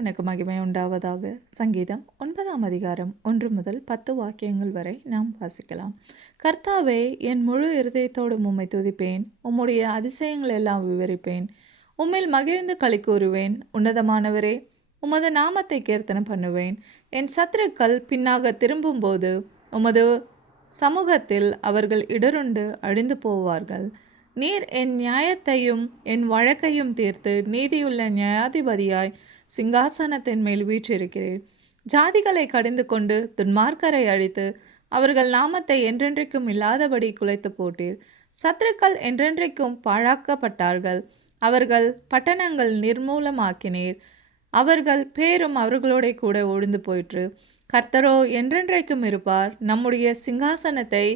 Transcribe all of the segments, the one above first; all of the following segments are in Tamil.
உனக்கு மகிமை உண்டாவதாக. சங்கீதம் 9ஆம் அதிகாரம் 1 முதல் 10 வாக்கியங்கள் வரை நாம் வாசிக்கலாம். கர்த்தாவே, என் முழு இருதயத்தோடும் உம்மை துதிப்பேன். உம்முடைய அதிசயங்கள் எல்லாம் விவரிப்பேன். உம்மில் மகிழ்ந்து களி கூறுவேன். உன்னதமானவரே, உமது நாமத்தை கீர்த்தனம் பண்ணுவேன். என் சத்துருக்கள் பின்னாக திரும்பும்போது உமது சமூகத்தில் அவர்கள் இடருண்டு அழிந்து போவார்கள். நீர் என் நியாயத்தையும் என் வழக்கையும் தீர்த்து நீதியுள்ள நியாயாதிபதியாய் சிங்காசனத்தின் மேல் வீற்றிருக்கிறீர். ஜாதிகளை கடிந்து கொண்டு துன்மார்க்கரை அழித்து அவர்கள் நாமத்தை என்றென்றைக்கும் இல்லாதபடி குலைத்து போட்டீர். சத்துருக்கள் என்றென்றைக்கும் பாழாக்கப்பட்டார்கள். அவர்கள் பட்டணங்கள் நிர்மூலமாக்கினீர். அவர்கள் பேரும் அவர்களோட கூட ஒழிந்து போயிற்று. கர்த்தரோ என்றென்றைக்கும் இருப்பார். நம்முடைய சிங்காசனத்தை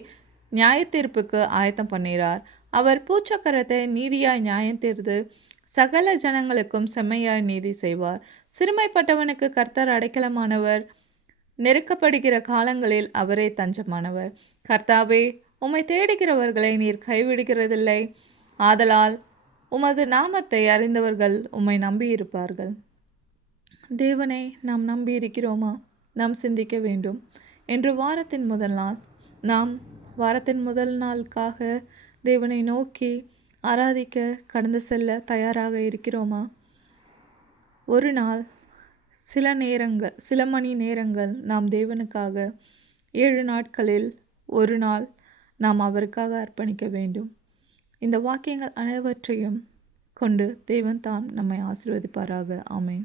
நியாயத்தீர்ப்புக்கு ஆயத்தம் பண்ணிறார். அவர் பூச்சக்கரத்தை நீதியாய் நியாயம் தீர்த்து சகல ஜனங்களுக்கும் செம்மையாய் நீதி செய்வார். சிறுமைப்பட்டவனுக்கு கர்த்தர் அடைக்கலமானவர். நெருக்கப்படுகிற காலங்களில் அவரே தஞ்சமானவர். கர்த்தாவே, உம்மை தேடுகிறவர்களை நீர் கைவிடுகிறதில்லை. ஆதலால் உமது நாமத்தை அறிந்தவர்கள் உம்மை நம்பியிருப்பார்கள். தேவனை நாம் நம்பியிருக்கிறோமா? நாம் சிந்திக்க வேண்டும். இன்று வாரத்தின் முதல் நாளுக்காக தேவனை நோக்கி ஆராதிக்க கடந்து செல்ல தயாராக இருக்கிறோமா? ஒரு நாள் சில மணி நேரங்கள் நாம் தேவனுக்காக, 7 நாட்களில் ஒரு நாள் நாம் அவருக்காக அர்ப்பணிக்க வேண்டும். இந்த வாக்கியங்கள் அனைவற்றையும் கொண்டு தேவன் தாம் நம்மை ஆசீர்வதிப்பாராக. ஆமென்.